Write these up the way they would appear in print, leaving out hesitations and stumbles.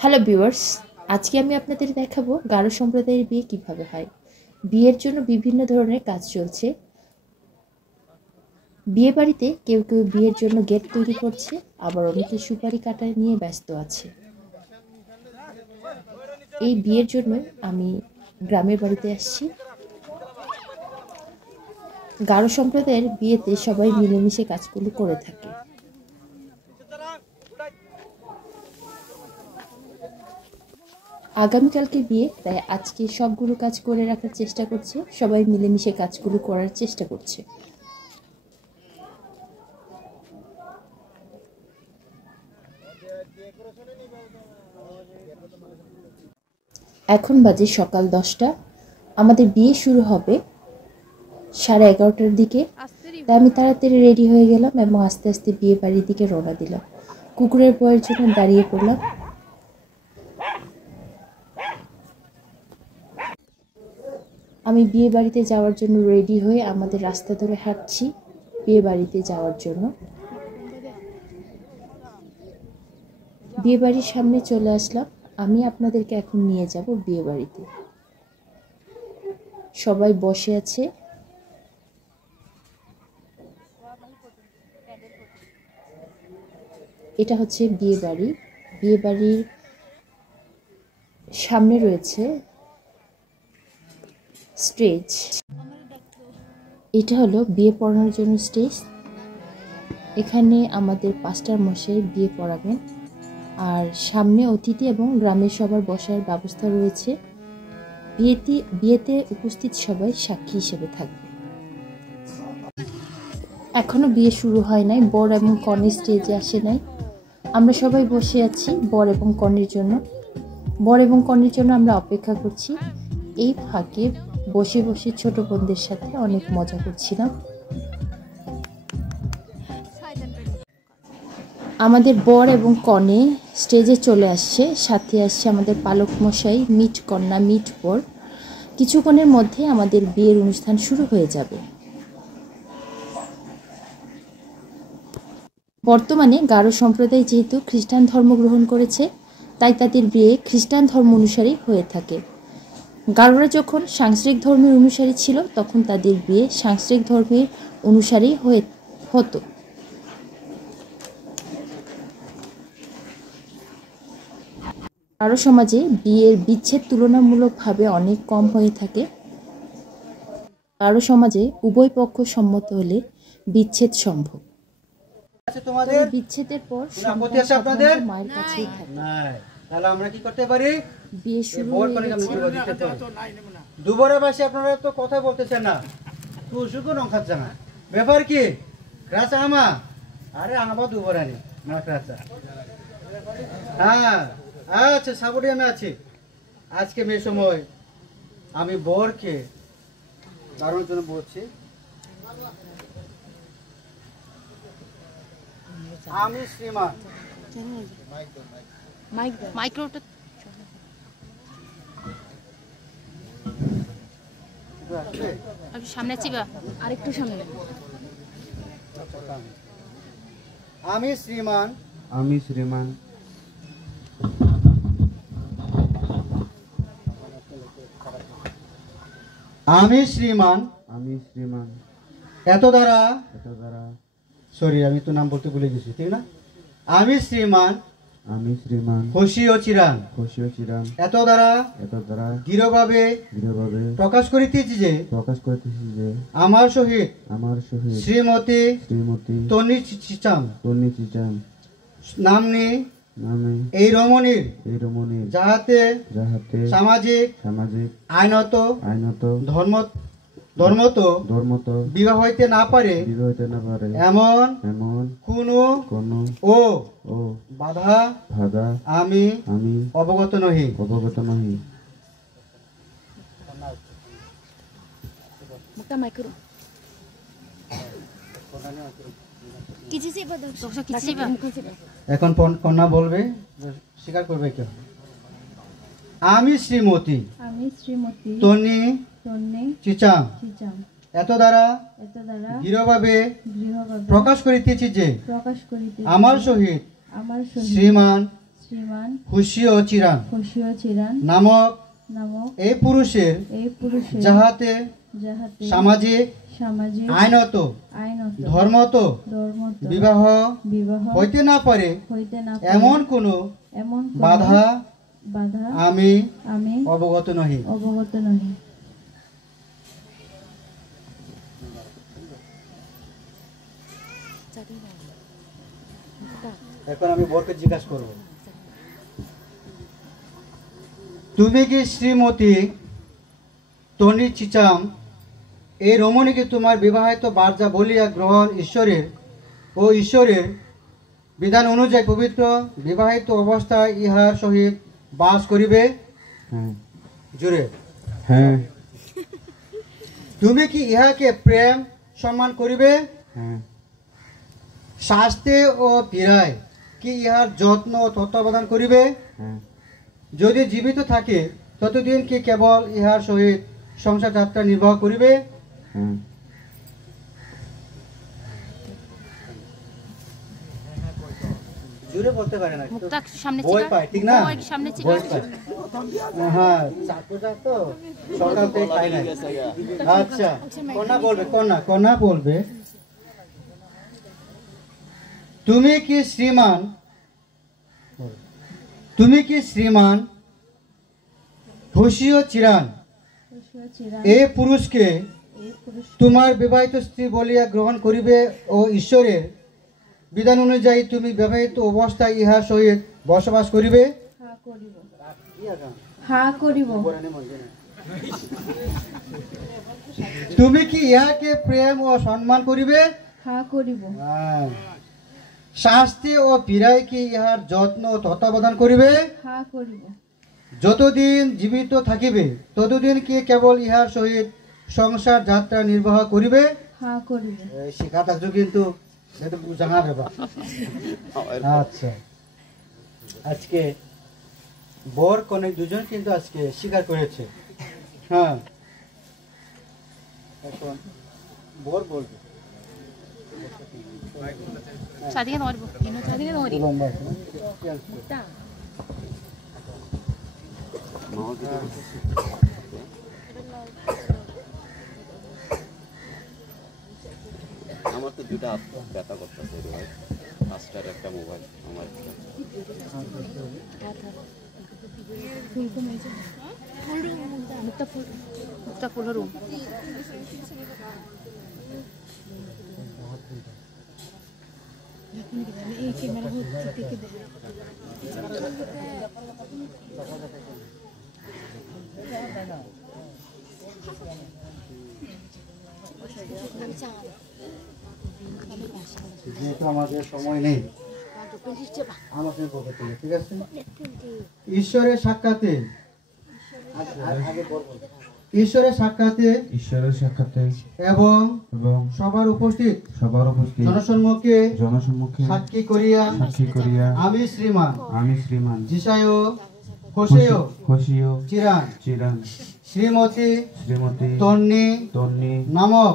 Hello viewers, আজকে আমি আপনাদের দেখাবো গারো সম্প্রদায়ের বিয়ে কিভাবে হয়। বিয়ের জন্য বিভিন্ন ধরনের কাজ চলছে। বিয়ে বাড়িতে কেউ কেউ বিয়ের জন্য গেট তৈরি করছে, আবার অনেকে সুপারি কাটা নিয়ে ব্যস্ত আছে। এই বিয়ের জন্য আমি গ্রামের বাড়িতে আসছি। গারো সম্প্রদায়ের বিয়েতে সবাই মিলেমিশে কাজগুলো করে থাকে। আগামীকালকে বিয়ে, তাই আজকে সবগুলো কাজ করে রাখার চেষ্টা করছে। সবাই মিলেমিশে কাজগুলো করার চেষ্টা করছে। এখন বাজে সকাল 10টা। আমাদের বিয়ে শুরু হবে 11:30টার দিকে। তাই আমি তাড়াতাড়ি রেডি হয়ে গেলাম এবং আস্তে আস্তে বিয়ে বাড়ির দিকে রওনা দিলাম। কুকুরের বয়ের জন্য দাঁড়িয়ে পড়লাম। আমি বিয়ে বাড়িতে যাওয়ার জন্য রেডি হয়ে আমাদের রাস্তা ধরে হাঁটছি বিয়ে বাড়িতে যাওয়ার জন্য। বিয়ে বাড়ির সামনে চলে আসলাম। আমি আপনাদেরকে এখন নিয়ে যাব বিয়ে বাড়িতে। সবাই বসে আছে। এটা হচ্ছে বিয়ে বাড়ি। বিয়ে বাড়ির সামনে রয়েছে স্টেজ। এটা হলো বিয়ে পড়ানোর জন্য স্টেজ। এখানে আমাদের পাস্টার মশাই বিয়ে পড়াবেন, আর সামনে অতিথি এবং গ্রামের সবার বসার ব্যবস্থা রয়েছে। বিয়েতে উপস্থিত সবাই সাক্ষী হিসেবে থাকবে। এখনো বিয়ে শুরু হয় নাই, বর এবং কনে স্টেজে আসে নাই। আমরা সবাই বসে আছি বর এবং কনের জন্য। বর এবং কনের জন্য আমরা অপেক্ষা করছি। এই ফাঁকে বসে বসে ছোট বোনদের সাথে অনেক মজা করছিলাম। আমাদের বর এবং কনে স্টেজে চলে আসছে, সাথে আসছে আমাদের পালক মশাই, মিট কন্যা, মিট বর। কিছুক্ষণের মধ্যে আমাদের বিয়ের অনুষ্ঠান শুরু হয়ে যাবে। বর্তমানে গারো সম্প্রদায় যেহেতু খ্রিস্টান ধর্ম গ্রহণ করেছে, তাই তাদের বিয়ে খ্রিস্টান ধর্ম অনুসারী হয়ে থাকে। গারোরা যখন সাংস্কৃতিক ধর্মের অনুসারী ছিল, তখন তাদের বিয়ে সাংস্কৃতিক ধর্মের অনুসারী হতো। গারো সমাজে বিয়ের বিচ্ছেদ তুলনামূলকভাবে অনেক কম হয়ে থাকে। গারো সমাজে উভয় পক্ষ সম্মত হলে বিচ্ছেদ সম্ভব। বিচ্ছেদের পর আপনাদের মায়ের কাছেই থাকে। তাহলে আমরা কি করতে পারি? বিয়ে শুরু হয়ে গেছে। দুবারে বাসে আপনারা তো কথা বলতেছেন না, তুই সুকো রং খাচ্ছে না, ব্যাপার কি? রাসা আমা, আরে আনাবা দুবার আনি না রাসা। হ্যাঁ আচ্ছা, সাবুরি আমি আছি। আজকে মেয়ে সময় আমি বরকে দাঁড়ানোর জন্য বলছি। আমি শ্রীমান মাইক্রোটা সামনে চিবা, আরেকটু সামনে। আমি শ্রীমান আমি শ্রীমান আমি শ্রীমান আমি শ্রীমান এত দ্বারা এত দ্বারা সরি, আমি তো নাম বলতে ভুলে গেছি, ঠিক না? আমি শ্রীমান আমি শ্রীমান খুশি ও চিরান খুশি ও চিরান এত দ্বারা দৃঢ়ভাবে প্রকাশ করিতেছি যে আমার সহিত শ্রীমতী তন্নি চিচাম নামনি এই রমণীর যাহাতে সামাজিক আইনত ধর্মত বিবাহ হইতে না পারে এমন কোনো বাধা আমি অবগত নহি। এখন কন্যা বলবে, স্বীকার করবে কেউ? আমি শ্রীমতী তন্নি চিচাম এত দ্বারা দৃঢ়ভাবে প্রকাশ করিতেছি যে আমার সহিত শ্রীমান শ্রীমান খুশিও চিরান খুশিও চিরান নামক নামক এই পুরুষের যাহাতে সামাজিক আইনত ধর্মত বিবাহ হইতে না পারে এমন কোন বাধা আমি অবগত নহি। এখন আমি বরকে জিজ্ঞাসা করব, তুমি কি শ্রীমতী তনি চিচাম এই রমণীকে তোমার বিবাহিত বার্জা বলিয়া গ্রহণ ঈশ্বরের বিধান অনুযায়ী পবিত্র বিবাহিত অবস্থায় ইহার সহিত বাস করিবে? জোরে। হ্যাঁ। তুমি কি ইহাকে প্রেম সম্মান করিবে? শাস্তে ও পীড়ায় কি ইহার যত্ন ও তত্ত্বাবধান করিবে? যদি জীবিত থাকে ততদিন কি কেবল ইহার সহিত সংসার যাত্রা নির্বাহ করিবে? জোরে বলতে পারে না, ভয় পায়, ঠিক না? ভয় পায়। হ্যাঁ, চাকুটা তো সকাল থেকে খাই নাই। আচ্ছা, কন্যা বলবে, তুমি কি শ্রীমান খুশিও চিরান এই পুরুষকে তোমার বিবাহিত স্ত্রী বলিয়া গ্রহণ করিবে ও ঈশ্বরের বিধান অনুযায়ী তুমি বিবাহিত অবস্থায় ইহার সহিত বসবাস করিবে? তুমি কি ইহাকে প্রেম ও সম্মান করিবে? শাস্তি ও পীড়ায় কি ইহার যত্ন ও তত্ত্বাবধান করিবে? যতদিন জীবিত থাকিবে ততদিন কি কেবল ইহার সহিত সংসার যাত্রা নির্বাহ করিবে? শিখা থাকছো কিন্তু আচ্ছা, আজকে বর কনে দুজন কিন্তু আজকে স্বীকার করেছে। হ্যাঁ, এখন বর বলবে। আমার তো দুটা ব্যথা করতেছে ভাই, পাঁচটার একটা মোবাইল আমার যেহেতু আমাদের সময় নেই, ঠিক আছে। ঈশ্বরের সাক্ষাতে এবং সবার উপস্থিত জনসম্মুখে সাক্ষী করিয়া আমি শ্রীমান যিশায়ও হোসেয় চিরান শ্রীমতী তন্নি নামক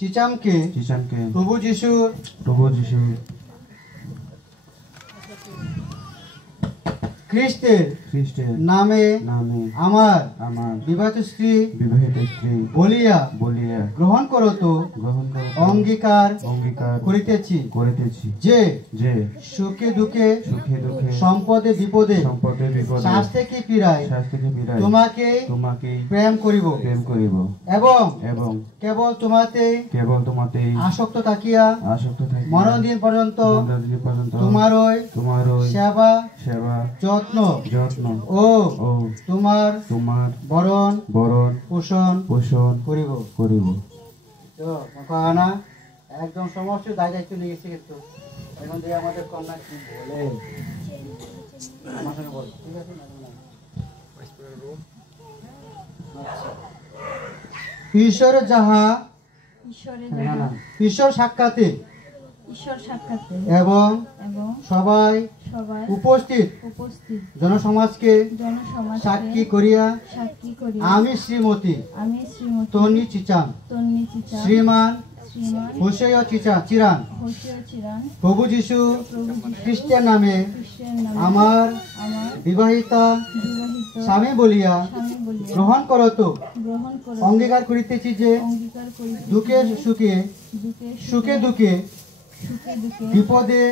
চিচামকে প্রভু যিশুর খ্রিস্টের নামে আমার বিবাহিত স্ত্রী বলিয়া গ্রহণ করত অঙ্গীকার করিতেছি যে সুখে দুঃখে সম্পদে বিপদে শাস্তে কি পীড়ায় তোমাকে প্রেম করিব এবং কেবল তোমাতে আসক্ত থাকিয়া মরণদিন পর্যন্ত তোমারই সেবা যত্ন ও তোমার বরণ পোষণ করিব। না একদম সমস্ত দায়িত্ব নিয়ে গেছে, কিন্তু এখন থেকে আমাদের কন্যা কি বলে আমার সঙ্গে বল, ঠিক আছে? ঈশ্বরের যাহা ঈশ্বর সাক্ষাতে এবং সবাই উপস্থিত জনসমাজকে সাক্ষী করিয়া আমি শ্রীমতী তন্নি চিচাম শ্রীমান হোসেয় চিরান প্রভু যিশু খ্রিস্টের নামে আমার বিবাহিতা স্বামী বলিয়া গ্রহণ করত অঙ্গীকার করিতেছি যে দুঃখে সুখে সুখে দুঃখে বিপদে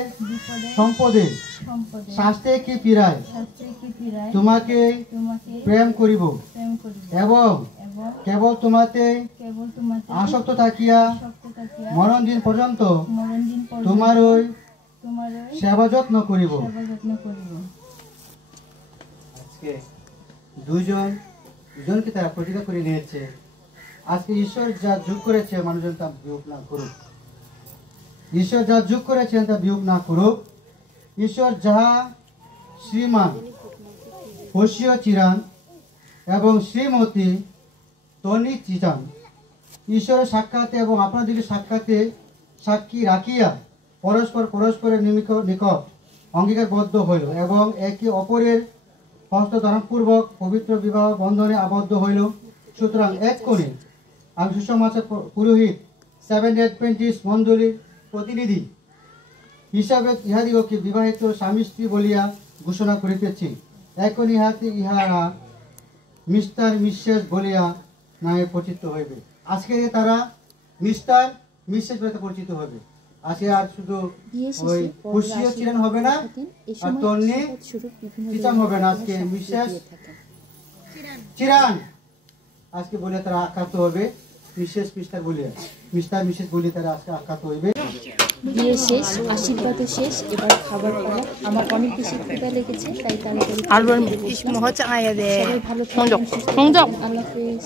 সম্পদে শাস্তে কি পীড়ায় তোমাকে প্রেম করিব এবং কেবল তোমাতে আসক্ত থাকিয়া মরণ দিন পর্যন্ত তোমারই সেবা যত্ন করিব। আজকে দুজনকে তারা প্রতিজ্ঞা করে নিয়েছে আজকে ঈশ্বর যা যোগ করেছে মানুষজন তা বিয়োগ না করুক। ঈশ্বর যা যোগ করেছেন তা বিয়োগ না করুক। ঈশ্বর যাহা শ্রীমান হোসেয় চিরান এবং শ্রীমতী তনি চিরান ঈশ্বরের সাক্ষাতে এবং আপনাদেরকে সাক্ষাতে সাক্ষী রাখিয়া পরস্পরের নিকট অঙ্গীকারবদ্ধ হইল এবং একে অপরের হস্তধারণপূর্বক পবিত্র বিবাহ বন্ধনে আবদ্ধ হইল। সুতরাং এক কোণে আমি সুসমাচার পুরোহিত 7 অ্যাডভেন্টিস্ট মণ্ডলীর প্রতিনিধি হিসাবে ইহাদিগকে বিবাহিত স্বামী স্ত্রী বলিয়া ঘোষণা করিতেছি। এখন ইহারা মিস্টার মিসেস বলিয়া নামে পরিচিত হইবে। আজকে তারা মিস্টার মিসেস বলে পরিচিত হবে। আজকে আর শুধু ওই হোসেয় চিরান হবে না আর তন্নি চিরান হবে না, আজকে মিসেস চিরান আজকে বলে তারা আখ্যাত হবে মিসেস মিস্টার মিসেস বলে তারা আজকে আখ্যাত হইবে। বিয়ে শেষ, আশীর্বাদও শেষ, এবার খাবার পালা। আমার অনেক বেশি ক্ষুধা লেগেছে তাই তাড়াতাড়ি সবাই ভালো থাকবেন, সুস্থ থাকবেন। আল্লাহ হাফেজ।